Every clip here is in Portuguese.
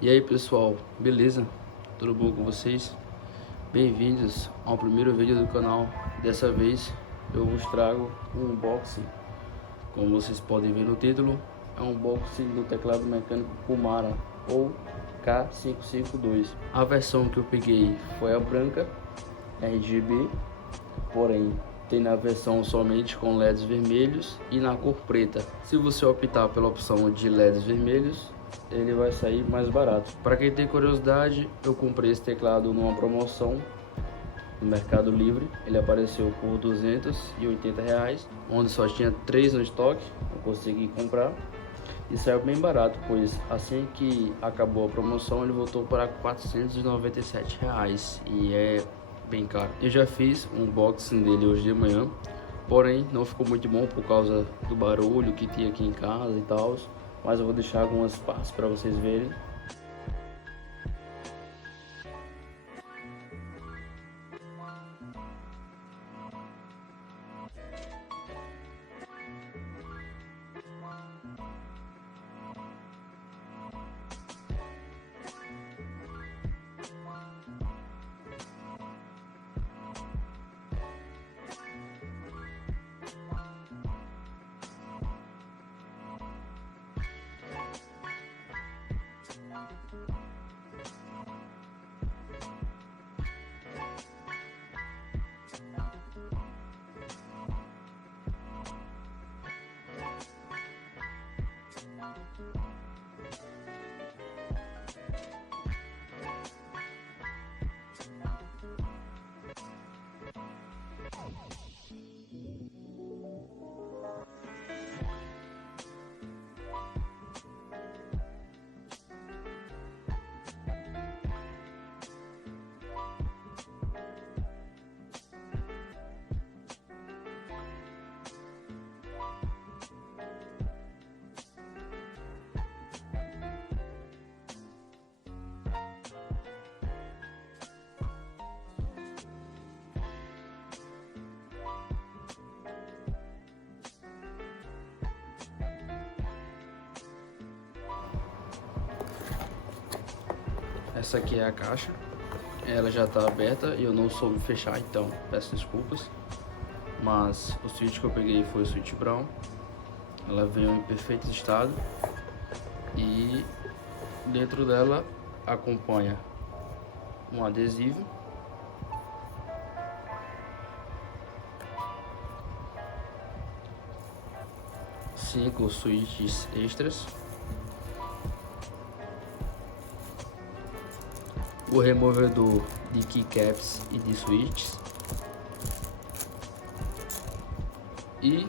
E aí pessoal, beleza? Tudo bom com vocês? Bem-vindos ao primeiro vídeo do canal. Dessa vez eu vos trago um unboxing. Como vocês podem ver no título, é um unboxing do teclado mecânico Kumara ou K552. A versão que eu peguei foi a branca RGB, porém tem na versão somente com LEDs vermelhos e na cor preta. Se você optar pela opção de LEDs vermelhos, ele vai sair mais barato. Para quem tem curiosidade, eu comprei esse teclado numa promoção no Mercado Livre. Ele apareceu por R$ 280, onde só tinha 3 no estoque. Eu consegui comprar e saiu bem barato, pois assim que acabou a promoção ele voltou para R$ 497 e é bem caro. Eu já fiz um unboxing dele hoje de manhã, porém não ficou muito bom por causa do barulho que tinha aqui em casa e tal, mas eu vou deixar algumas partes para vocês verem. Essa aqui é a caixa, ela já está aberta e eu não soube fechar, então peço desculpas. Mas o switch que eu peguei foi o switch brown, ela veio em perfeito estado e dentro dela acompanha um adesivo, cinco switches extras, o removedor de keycaps e de switches e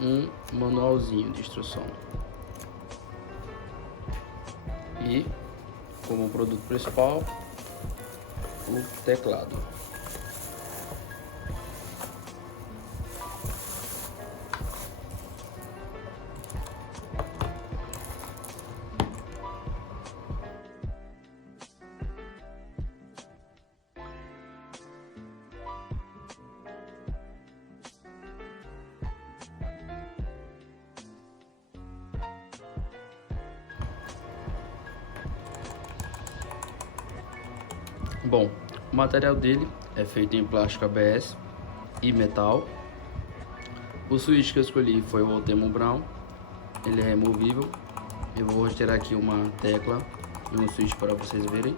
um manualzinho de instrução. E como produto principal, o teclado. Bom, o material dele é feito em plástico ABS e metal. O switch que eu escolhi foi o Ultimo Brown, ele é removível. Eu vou retirar aqui uma tecla e um switch para vocês verem.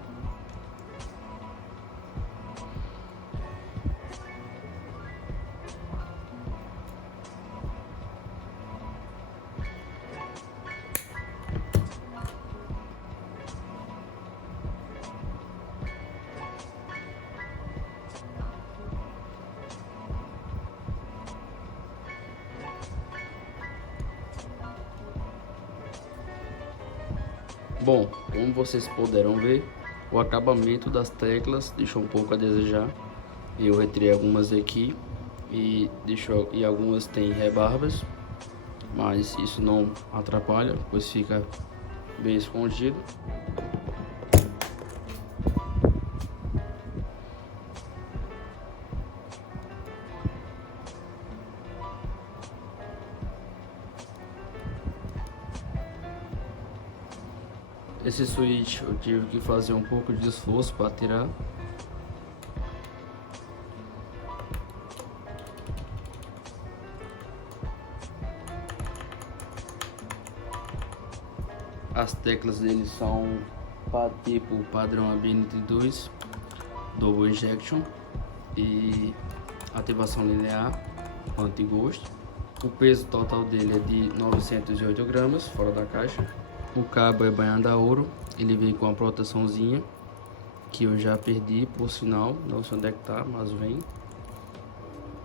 Bom, como vocês puderam ver, o acabamento das teclas deixou um pouco a desejar. Eu retirei algumas aqui e algumas têm rebarbas, mas isso não atrapalha, pois fica bem escondido. Esse switch eu tive que fazer um pouco de esforço para tirar. As teclas dele são tipo padrão ABNT2, Double Injection e ativação linear, anti-ghost. O peso total dele é de 908 gramas, fora da caixa. O cabo é banhado a ouro, ele vem com uma proteçãozinha que eu já perdi, por sinal, não sei onde é que tá, mas vem.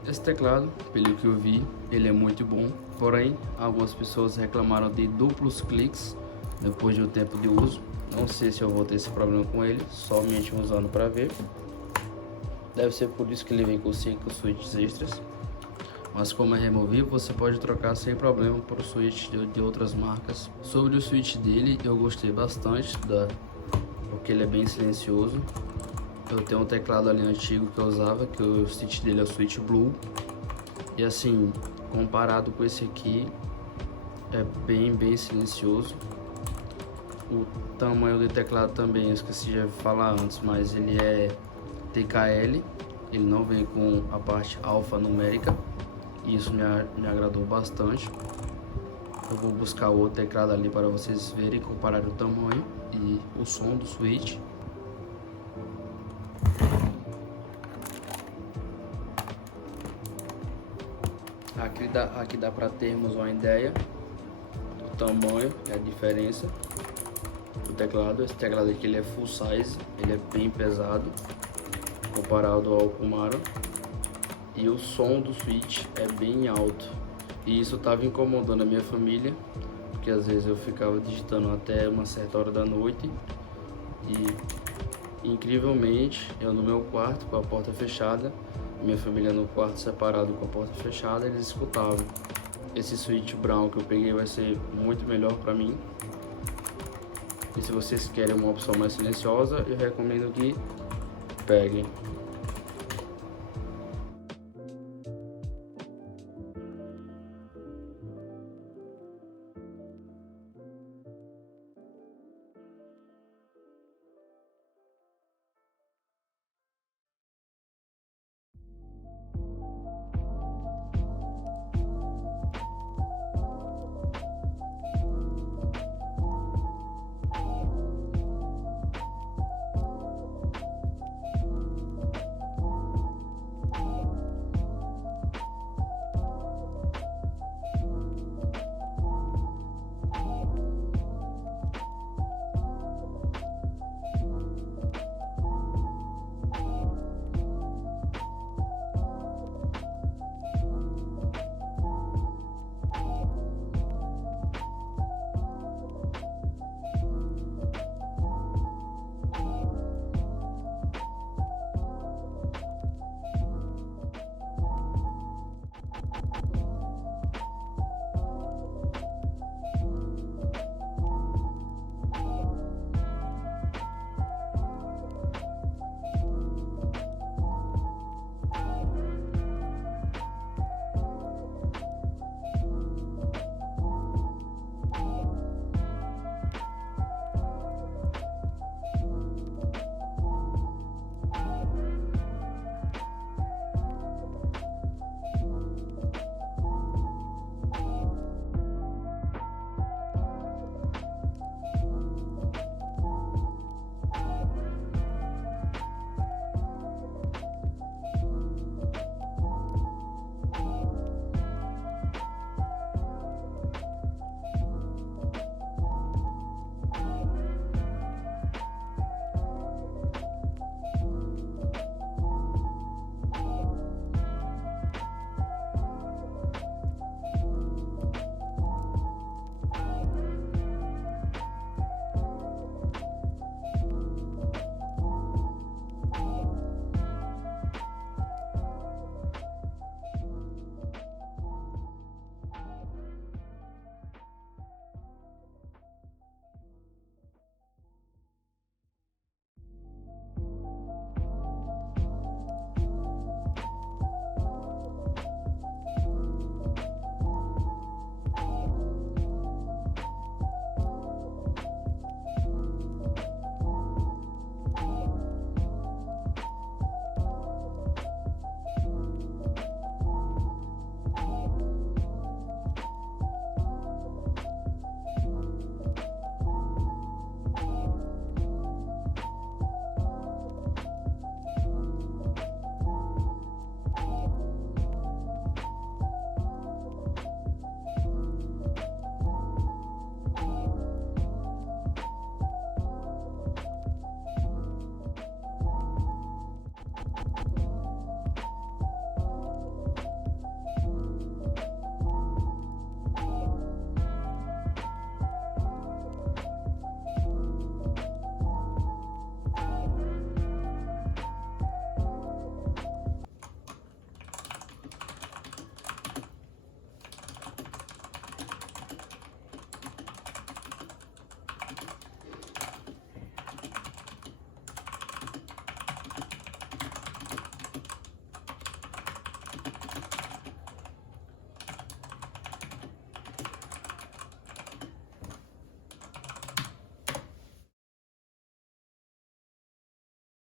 Esse teclado, pelo que eu vi, ele é muito bom, porém algumas pessoas reclamaram de duplos cliques depois de um tempo de uso. Não sei se eu vou ter esse problema com ele, somente usando para ver. Deve ser por isso que ele vem com 5 switches extras. Mas como é removível, você pode trocar sem problema por switch de outras marcas. Sobre o switch dele, eu gostei bastante, porque ele é bem silencioso. Eu tenho um teclado ali antigo que eu usava, que o switch dele é o switch Blue. E assim, comparado com esse aqui, é bem silencioso. O tamanho do teclado também, eu esqueci de falar antes, mas ele é TKL. Ele não vem com a parte alfanumérica. Isso me agradou bastante. Eu vou buscar outro teclado ali para vocês verem, comparar o tamanho e o som do switch. Aqui dá para termos uma ideia do tamanho e a diferença do teclado. Esse teclado aqui ele é full size, ele é bem pesado comparado ao Kumaro. E o som do switch é bem alto. E isso estava incomodando a minha família, porque às vezes eu ficava digitando até uma certa hora da noite. E incrivelmente, eu no meu quarto com a porta fechada, minha família no quarto separado com a porta fechada, eles escutavam. Esse switch brown que eu peguei vai ser muito melhor para mim. E se vocês querem uma opção mais silenciosa, eu recomendo que peguem.